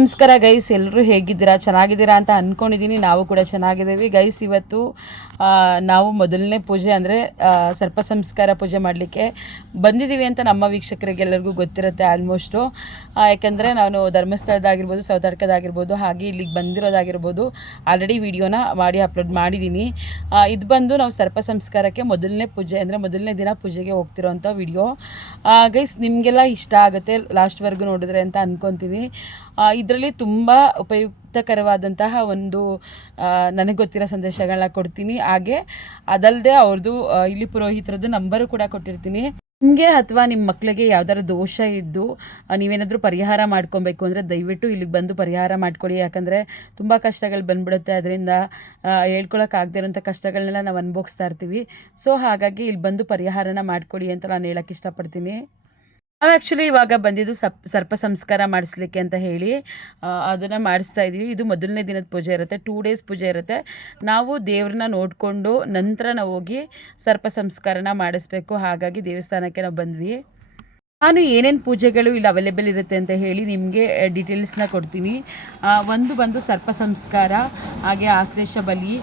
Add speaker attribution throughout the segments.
Speaker 1: ನಮಸ್ಕಾರ ಗೈಸ್ ಎಲ್ಲರೂ ಹೇಗಿದ್ದೀರಾ? ಚೆನ್ನಾಗಿದ್ದೀರಾ ಅಂತ ಅಂದ್ಕೊಂಡಿದ್ದೀನಿ ನಾವು ಕೂಡ ಚೆನ್ನಾಗಿದ್ದೀವಿ. ಗೈಸ್, ಇವತ್ತು ನಾವು ಮೊದಲನೇ ಪೂಜೆ ಅಂದರೆ ಸರ್ಪ ಸಂಸ್ಕಾರ ಪೂಜೆ ಮಾಡಲಿಕ್ಕೆ ಬಂದಿದ್ದೀವಿ ಅಂತ ನಮ್ಮ ವೀಕ್ಷಕರಿಗೆಲ್ಲರಿಗೂ ಗೊತ್ತಿರುತ್ತೆ ಆಲ್ಮೋಸ್ಟು ಯಾಕೆಂದರೆ ನಾನು ಧರ್ಮಸ್ಥಳದಾಗಿರ್ಬೋದು ಸೌತಡ್ಕದಾಗಿರ್ಬೋದು ಹಾಗೆ ಇಲ್ಲಿಗೆ ಬಂದಿರೋದಾಗಿರ್ಬೋದು ಆಲ್ರೆಡಿ ವೀಡಿಯೋನ ಮಾಡಿ ಅಪ್ಲೋಡ್ ಮಾಡಿದ್ದೀನಿ. ಇದು ಬಂದು ನಾವು ಸರ್ಪ ಸಂಸ್ಕಾರಕ್ಕೆ ಮೊದಲನೇ ಪೂಜೆ ಅಂದರೆ, ಮೊದಲನೇ ದಿನ ಪೂಜೆಗೆ ಹೋಗ್ತಿರೋಂಥ ವಿಡಿಯೋ ಗೈಸ್, ನಿಮಗೆಲ್ಲ ಇಷ್ಟ ಆಗುತ್ತೆ ಲಾಸ್ಟ್ವರೆಗೂ ನೋಡಿದ್ರೆ ಅಂತ ಅಂದ್ಕೊತೀನಿ ಇದರಲ್ಲಿ ತುಂಬ ಉಪಯುಕ್ತಕರವಾದಂತಹ ಒಂದು ನನಗೆ ಗೊತ್ತಿರೋ ಸಂದೇಶಗಳನ್ನ ಕೊಡ್ತೀನಿ. ಹಾಗೆ ಅದಲ್ಲದೆ ಅವ್ರದ್ದು ಇಲ್ಲಿ ಪುರೋಹಿತರದ್ದು ನಂಬರು ಕೂಡ ಕೊಟ್ಟಿರ್ತೀನಿ. ನಿಮಗೆ ಅಥವಾ ನಿಮ್ಮ ಮಕ್ಕಳಿಗೆ ಯಾವ್ದಾದ್ರು ದೋಷ ಇದ್ದು ನೀವೇನಾದರೂ ಪರಿಹಾರ ಮಾಡ್ಕೊಬೇಕು ಅಂದರೆ ದಯವಿಟ್ಟು ಇಲ್ಲಿಗೆ ಬಂದು ಪರಿಹಾರ ಮಾಡ್ಕೊಳ್ಳಿ ಯಾಕಂದರೆ ತುಂಬ ಕಷ್ಟಗಳು ಬಂದ್ಬಿಡುತ್ತೆ. ಅದರಿಂದ ಹೇಳ್ಕೊಳಕ್ಕಾಗದೇ ಇರೋಂಥ ಕಷ್ಟಗಳನ್ನೆಲ್ಲ ನಾವು ಅನುಭವಿಸ್ತಾ ಇರ್ತೀವಿ. ಸೊ ಹಾಗಾಗಿ ಇಲ್ಲಿ ಬಂದು ಪರಿಹಾರನ ಮಾಡ್ಕೊಳ್ಳಿ ಅಂತ ನಾನು ಹೇಳಕ್ಕೆ ಇಷ್ಟಪಡ್ತೀನಿ. ನಾವು ಆ್ಯಕ್ಚುಲಿ ಇವಾಗ ಬಂದಿದ್ದು ಸಪ್, ಸರ್ಪ ಸಂಸ್ಕಾರ ಮಾಡಿಸ್ಲಿಕ್ಕೆ ಅಂತ ಹೇಳಿ ಅದನ್ನು ಮಾಡಿಸ್ತಾ ಇದ್ದೀವಿ ಇದು ಮೊದಲನೇ ದಿನದ ಪೂಜೆ ಇರುತ್ತೆ ಟೂ ಡೇಸ್ ಪೂಜೆ ಇರುತ್ತೆ. ನಾವು ದೇವ್ರನ್ನ ನೋಡಿಕೊಂಡು ನಂತರ ನಾವು ಹೋಗಿ ಸರ್ಪ ಸಂಸ್ಕಾರನ ಮಾಡಿಸ್ಬೇಕು. ಹಾಗಾಗಿ ದೇವಸ್ಥಾನಕ್ಕೆ ನಾವು ಬಂದ್ವಿ. ನಾನು ಏನೇನು ಪೂಜೆಗಳು ಇಲ್ಲಿ ಅವೈಲೇಬಲ್ ಇರುತ್ತೆ ಅಂತ ಹೇಳಿ ನಿಮಗೆ ಡೀಟೇಲ್ಸ್ನ ಕೊಡ್ತೀನಿ. ಒಂದು ಬಂದು ಸರ್ಪ ಸಂಸ್ಕಾರ, ಹಾಗೆ ಆಶ್ಲೇಷ ಬಲಿ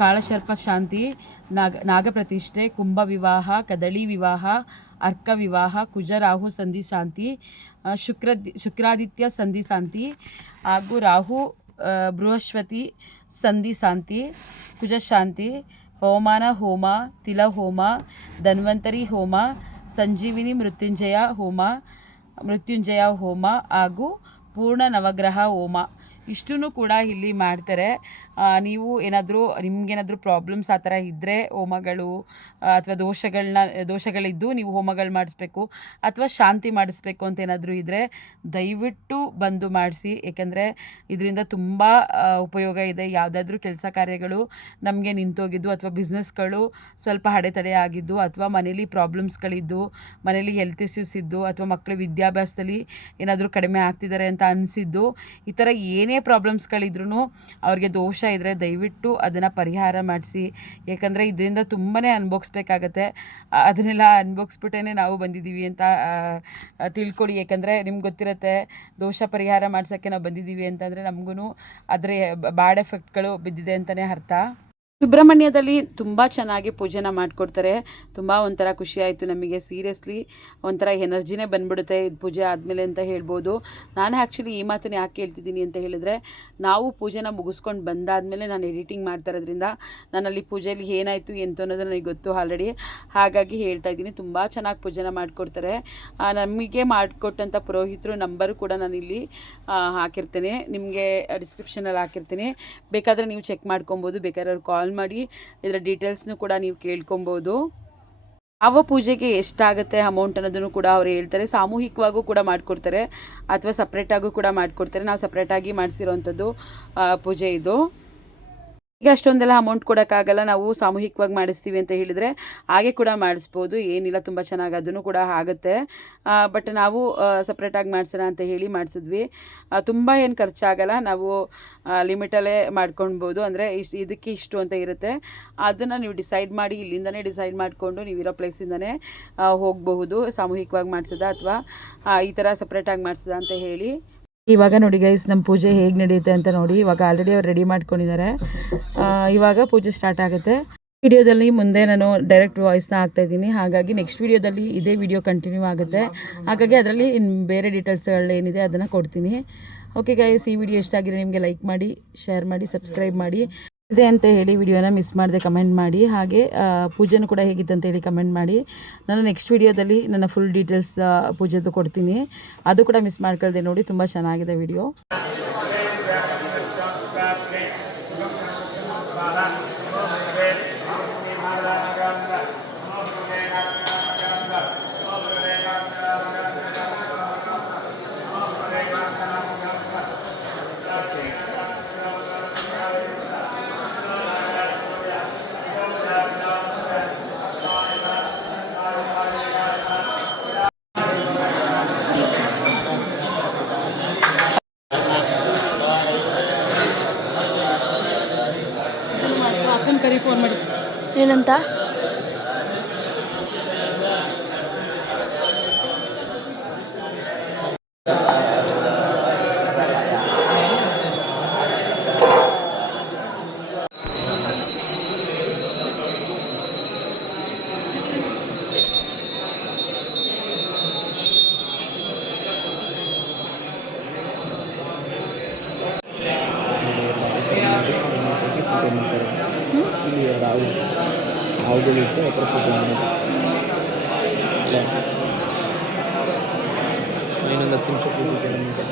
Speaker 1: ಕಾಳಸರ್ಪ ಶಾಂತಿ ನಾಗ, ನಾಗಪ್ರತಿಷ್ಠೆ ಕುಂಭ ವಿವಾಹ ಕದಳಿ ವಿವಾಹ ಅರ್ಕ ವಿವಾಹ ಕುಜ ರಾಹು ಸಂಧಿ ಶಾಂತಿ ಶುಕ್ರ, ಶುಕ್ರಾದಿತ್ಯ ಸಂಧಿ ಶಾಂತಿ ಹಾಗೂ ರಾಹು ಬೃಹಸ್ಪತಿ ಸಂಧಿ ಶಾಂತಿ ಕುಜ ಶಾಂತಿ ಹವಮಾನ ಹೋಮ, ತಿಲ ಹೋಮ, ಧನ್ವಂತರಿ ಹೋಮ, ಸಂಜೀವಿನಿ ಮೃತ್ಯುಂಜಯ ಹೋಮ ಮೃತ್ಯುಂಜಯ ಹೋಮ ಹಾಗೂ ಪೂರ್ಣ ನವಗ್ರಹ ಹೋಮ. ಇಷ್ಟೂ ಕೂಡ ಇಲ್ಲಿ ಮಾಡ್ತಾರೆ. ನೀವು ಏನಾದರೂ, ನಿಮಗೇನಾದರೂ ಪ್ರಾಬ್ಲಮ್ಸ್ ಆ ಥರ ಇದ್ದರೆ ಹೋಮಗಳು ಅಥವಾ ದೋಷಗಳನ್ನ ದೋಷಗಳಿದ್ದು ನೀವು ಹೋಮಗಳು ಮಾಡಿಸ್ಬೇಕು, ಅಥವಾ ಶಾಂತಿ ಮಾಡಿಸ್ಬೇಕು ಅಂತ ಏನಾದರೂ ಇದ್ದರೆ ದಯವಿಟ್ಟು ಬಂದು ಮಾಡಿಸಿ. ಏಕೆಂದರೆ ಇದರಿಂದ ತುಂಬ ಉಪಯೋಗ ಇದೆ. ಯಾವುದಾದ್ರೂ ಕೆಲಸ ಕಾರ್ಯಗಳು ನಮಗೆ ನಿಂತೋಗಿದ್ದು ಅಥವಾ ಬಿಸ್ನೆಸ್ಗಳು ಸ್ವಲ್ಪ ಹಡೆತಡೆ ಆಗಿದ್ದು ಅಥವಾ ಮನೇಲಿ ಪ್ರಾಬ್ಲಮ್ಸ್ಗಳಿದ್ದು ಮನೇಲಿ ಹೆಲ್ತ್ ಇಶ್ಯೂಸ್ ಇದ್ದು ಅಥವಾ ಮಕ್ಕಳ ವಿದ್ಯಾಭ್ಯಾಸದಲ್ಲಿ ಏನಾದರೂ ಕಡಿಮೆ ಆಗ್ತಿದ್ದಾರೆ ಅಂತ ಅನಿಸಿದ್ದು, ಈ ಥರ ಏನೇ ಪ್ರಾಬ್ಲಮ್ಸ್ಗಳಿದ್ರೂ ಅವ್ರಿಗೆ ದೋಷ ಇದ್ದರೆ ದಯವಿಟ್ಟು ಅದನ್ನು ಪರಿಹಾರ ಮಾಡಿಸಿ. ಯಾಕಂದರೆ ಇದರಿಂದ ತುಂಬಾ ಅನುಭವಿಸ್ಬೇಕಾಗತ್ತೆ ಆ, ಅದನ್ನೆಲ್ಲ ಅನುಭವಿಸ್ಬಿಟ್ಟೇ ನಾವು ಬಂದಿದ್ದೀವಿ ಅಂತ ತಿಳ್ಕೊಳ್ಳಿ. ಯಾಕಂದರೆ ನಿಮ್ಗೆ ಗೊತ್ತಿರುತ್ತೆ ದೋಷ ಪರಿಹಾರ ಮಾಡ್ಸೋಕ್ಕೆ ನಾವು ಬಂದಿದ್ದೀವಿ ಅಂತಂದರೆ ನಮಗೂ ಅದರ ಬ್ಯಾಡ್ ಎಫೆಕ್ಟ್ಗಳು ಬಿದ್ದಿದೆ ಅಂತಲೇ ಅರ್ಥ. ಸುಬ್ರಹ್ಮಣ್ಯದಲ್ಲಿ ತುಂಬ ಚೆನ್ನಾಗಿ ಪೂಜೆನ ಮಾಡಿಕೊಡ್ತಾರೆ. ತುಂಬ ಒಂಥರ ಖುಷಿ ಆಯಿತು ನಮಗೆ ಸೀರಿಯಸ್ಲಿ ಒಂಥರ ಎನರ್ಜಿನೇ ಬಂದ್ಬಿಡುತ್ತೆ ಇದು ಪೂಜೆ ಆದಮೇಲೆ ಅಂತ ಹೇಳ್ಬೋದು. ನಾನು ಆ್ಯಕ್ಚುಲಿ ಈ ಮಾತನ್ನು ಯಾಕೆ ಹೇಳ್ತಿದ್ದೀನಿ ಅಂತ ಹೇಳಿದರೆ, ನಾವು ಪೂಜೆನ ಮುಗಿಸ್ಕೊಂಡು ಬಂದಾದಮೇಲೆ ನಾನು ಎಡಿಟಿಂಗ್ ಮಾಡ್ತಾ ಇರೋದ್ರಿಂದ ನನ್ನಲ್ಲಿ ಪೂಜೆಯಲ್ಲಿ ಏನಾಯಿತು ಎಂತ ಅನ್ನೋದು ನನಗೆ ಗೊತ್ತು ಆಲ್ರೆಡಿ ಹಾಗಾಗಿ ಹೇಳ್ತಾ ಇದ್ದೀನಿ, ತುಂಬ ಚೆನ್ನಾಗಿ ಪೂಜೆನ ಮಾಡಿಕೊಡ್ತಾರೆ. ನಮಗೆ ಮಾಡಿಕೊಟ್ಟಂಥ ಪುರೋಹಿತರು ನಂಬರು ಕೂಡ ನಾನಿಲ್ಲಿ ಇಲ್ಲಿ ಹಾಕಿರ್ತೇನೆ. ನಿಮಗೆ ಡಿಸ್ಕ್ರಿಪ್ಷನಲ್ಲಿ ಹಾಕಿರ್ತೀನಿ. ಬೇಕಾದರೆ ನೀವು ಚೆಕ್ ಮಾಡ್ಕೊಬೋದು. ಬೇಕಾದ್ರೆ ಅವ್ರು ಕಾಲ್ ಮಾಡಿ ಇದರ ಡೀಟೇಲ್ಸ್ನು ಕೂಡ ನೀವು ಕೇಳ್ಕೊಬೋದು. ಯಾವ ಪೂಜೆಗೆ ಎಷ್ಟಾಗುತ್ತೆ ಅಮೌಂಟ್ ಅನ್ನೋದನ್ನು ಕೂಡ ಅವರು ಹೇಳ್ತಾರೆ. ಸಾಮೂಹಿಕವಾಗೂ ಕೂಡ ಮಾಡಿಕೊಡ್ತಾರೆ. ಅಥವಾ ಸಪ್ರೇಟಾಗೂ ಕೂಡ ಮಾಡಿಕೊಡ್ತಾರೆ. ನಾವು ಸಪ್ರೇಟಾಗಿ ಮಾಡಿಸಿರೋವಂಥದ್ದು ಪೂಜೆ ಇದು. ಈಗ ಅಷ್ಟೊಂದೆಲ್ಲ ಅಮೌಂಟ್ ಕೊಡೋಕ್ಕಾಗಲ್ಲ, ನಾವು ಸಾಮೂಹಿಕವಾಗಿ ಮಾಡಿಸ್ತೀವಿ ಅಂತ ಹೇಳಿದರೆ ಹಾಗೆ ಕೂಡ ಮಾಡಿಸ್ಬೋದು. ಏನಿಲ್ಲ, ತುಂಬ ಚೆನ್ನಾಗಿ ಅದನ್ನು ಕೂಡ ಆಗುತ್ತೆ. ಬಟ್ ನಾವು ಸಪ್ರೇಟಾಗಿ ಮಾಡಿಸೋಣ ಅಂತ ಹೇಳಿ ಮಾಡಿಸಿದ್ವಿ. ತುಂಬ ಏನು ಖರ್ಚಾಗಲ್ಲ, ನಾವು ಲಿಮಿಟಲ್ಲೇ ಮಾಡ್ಕೊಳ್ಬೋದು ಅಂದರೆ ಇಷ್ಟು ಇದಕ್ಕೆ ಇಷ್ಟು ಅಂತ ಇರುತ್ತೆ. ಅದನ್ನು ನೀವು ಡಿಸೈಡ್ ಮಾಡಿ, ಇಲ್ಲಿಂದನೇ ಡಿಸೈಡ್ ಮಾಡಿಕೊಂಡು ನೀವಿರೋ ಪ್ಲೇಸಿಂದನೇ ಹೋಗಬಹುದು. ಸಾಮೂಹಿಕವಾಗಿ ಮಾಡಿಸೋದ ಅಥವಾ ಈ ಥರ ಸಪ್ರೇಟಾಗಿ ಮಾಡಿಸೋದ ಅಂತ ಹೇಳಿ. ಇವಾಗ ನೋಡಿ ಗೈಸ್ ನಮ್ಮ ಪೂಜೆ ಹೇಗೆ ನಡೆಯುತ್ತೆ ಅಂತ ನೋಡಿ, ಇವಾಗ ಆಲ್ರೆಡಿ ಅವ್ರು ರೆಡಿ ಮಾಡ್ಕೊಂಡಿದ್ದಾರೆ. ಇವಾಗ ಪೂಜೆ ಸ್ಟಾರ್ಟ್ ಆಗುತ್ತೆ. ವಿಡಿಯೋದಲ್ಲಿ ಮುಂದೆ ನಾನು ಡೈರೆಕ್ಟ್ ವಾಯ್ಸ್ನ ಹಾಕ್ತಾ ಇದ್ದೀನಿ. ಹಾಗಾಗಿ ನೆಕ್ಸ್ಟ್ ವಿಡಿಯೋದಲ್ಲಿ ಇದೇ ವಿಡಿಯೋ ಕಂಟಿನ್ಯೂ ಆಗುತ್ತೆ. ಹಾಗಾಗಿ ಅದರಲ್ಲಿ ಬೇರೆ ಡೀಟೇಲ್ಸ್ಗಳೇನಿದೆ ಅದನ್ನು ಕೊಡ್ತೀನಿ. ಓಕೆ ಗೈಸ್ ಈ ವಿಡಿಯೋ ಇಷ್ಟ ಆಗಿದೆ ನಿಮಗೆ ಲೈಕ್ ಮಾಡಿ ಶೇರ್ ಮಾಡಿ ಸಬ್ಸ್ಕ್ರೈಬ್ ಮಾಡಿ. ಇದೆ ಅಂತ ಹೇಳಿ ವಿಡಿಯೋನ ಮಿಸ್ ಮಾಡದೆ ಕಮೆಂಟ್ ಮಾಡಿ. ಹಾಗೆ ಪೂಜೆನೂ ಕೂಡ ಹೇಗಿತ್ತು ಅಂತ ಹೇಳಿ ಕಮೆಂಟ್ ಮಾಡಿ. ನಾನು ನೆಕ್ಸ್ಟ್ ವಿಡಿಯೋದಲ್ಲಿ ನನ್ನ ಫುಲ್ ಡೀಟೇಲ್ಸ್ ಪೂಜೆದು ಕೊಡ್ತೀನಿ. ಅದು ಕೂಡ ಮಿಸ್ ಮಾಡ್ಕೊಳ್ದೆ ನೋಡಿ, ತುಂಬ ಚೆನ್ನಾಗಿದೆ ವಿಡಿಯೋ
Speaker 2: ಏನಂತ Gracias. ಇಲ್ಲಿ ಎರಡು ಹಾವು ಹಾವುಗಳಿಟ್ಟು ಹತ್ರ ಪೂಜೆ ಮಾಡೋದು ಅಲ್ಲ ಇನ್ನೊಂದು ಹತ್ತು ನಿಮಿಷ ಕೂತಿದ್ದೆ ನಮಗೆ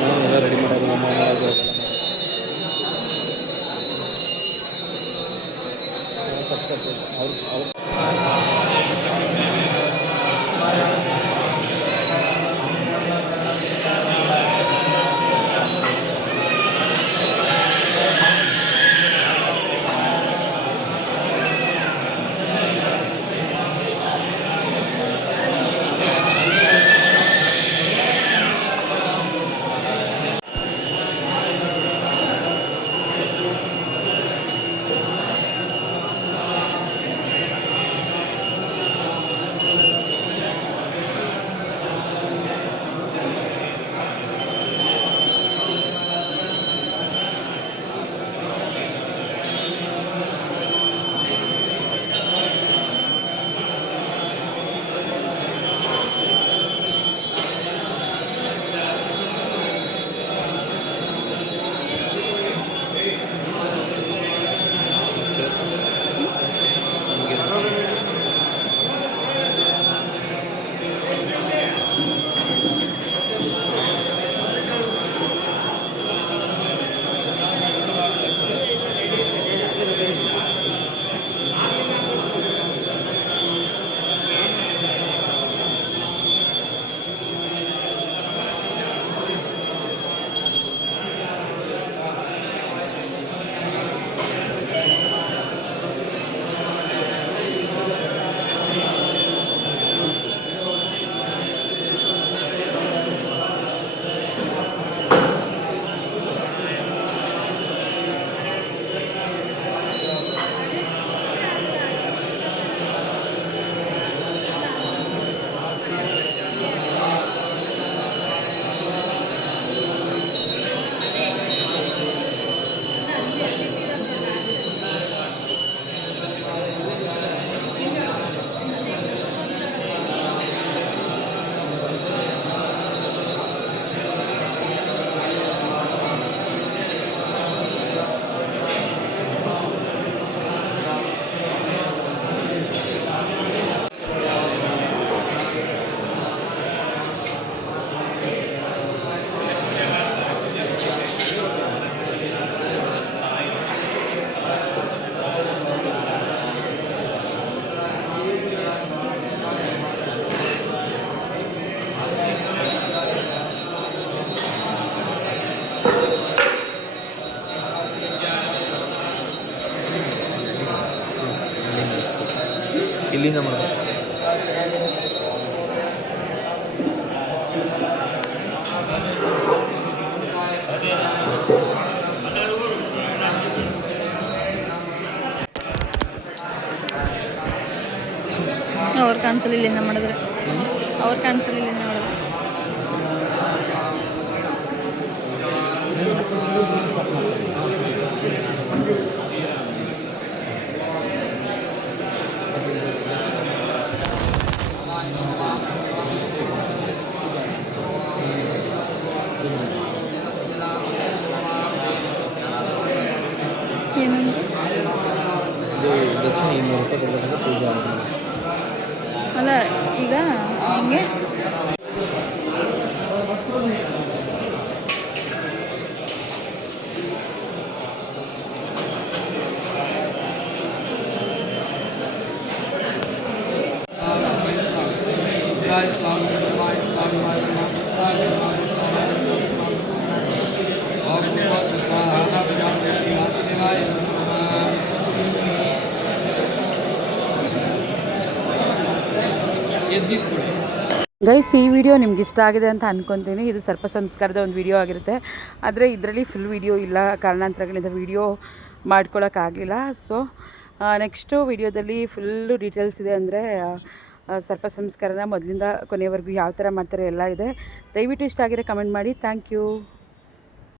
Speaker 2: ನಾನು ಎಲ್ಲ ರೆಡಿ ಮಾಡೋದು ನಮ್ಮ ಮಾಡೋದು ಅದೆಲ್ಲ ಮಾಡೋದು. ಸ್ವಲ್ಪ ಸ್ವಲ್ಪ ಅವ್ರು ಅವ್ರು
Speaker 3: ಅವ್ರು ಕಾಣಿಸಲ್ಲ ಇಲ್ಲಿಂದ ಮಾಡಿದ್ರೆ ಅವ್ರು ಕಾಣಿಸಲ್ಲ ಇಲ್ಲಿಂದ ಮಾಡಿದ್ರೆ ಏನಂದ್ರೆ
Speaker 2: ಇದು ದಕ್ಷಿಣ ಇನ್ನೂರು ರೂಪಾಯಿ ಕೊಡಬೇಕಂದ್ರೆ ಪೂಜೆ ಆಗುತ್ತೆ
Speaker 3: ಅಲ್ಲ ಈಗ ಹೆಂಗೆ
Speaker 1: ಗೈಸ್, ಈ ವಿಡಿಯೋ ನಿಮ್ಗೆ ಇಷ್ಟ ಆಗಿದೆ ಅಂತ ಅನ್ಕೊತೀನಿ. ಇದು ಸರ್ಪ ಸಂಸ್ಕಾರದ ಒಂದು ವಿಡಿಯೋ ಆಗಿರುತ್ತೆ. ಆದರೆ ಇದರಲ್ಲಿ ಫುಲ್ ವಿಡಿಯೋ ಇಲ್ಲ. ಕಾರಣಾಂತರಗಳಿಂದ ವಿಡಿಯೋ ಮಾಡ್ಕೊಳ್ಳೋಕ್ಕಾಗಲಿಲ್ಲ ಸೊ ನೆಕ್ಸ್ಟು ವಿಡಿಯೋದಲ್ಲಿ ಫುಲ್ಲು ಡೀಟೇಲ್ಸ್ ಇದೆ ಅಂದರೆ ಸರ್ಪ ಸಂಸ್ಕಾರನ ಮೊದಲಿಂದ ಕೊನೆಯವರೆಗೂ ಯಾವ ಥರ ಮಾಡ್ತಾರೆ ಎಲ್ಲ ಇದೆ. ದಯವಿಟ್ಟು ಇಷ್ಟ ಆಗಿರೋ ಕಮೆಂಟ್ ಮಾಡಿ. Thank you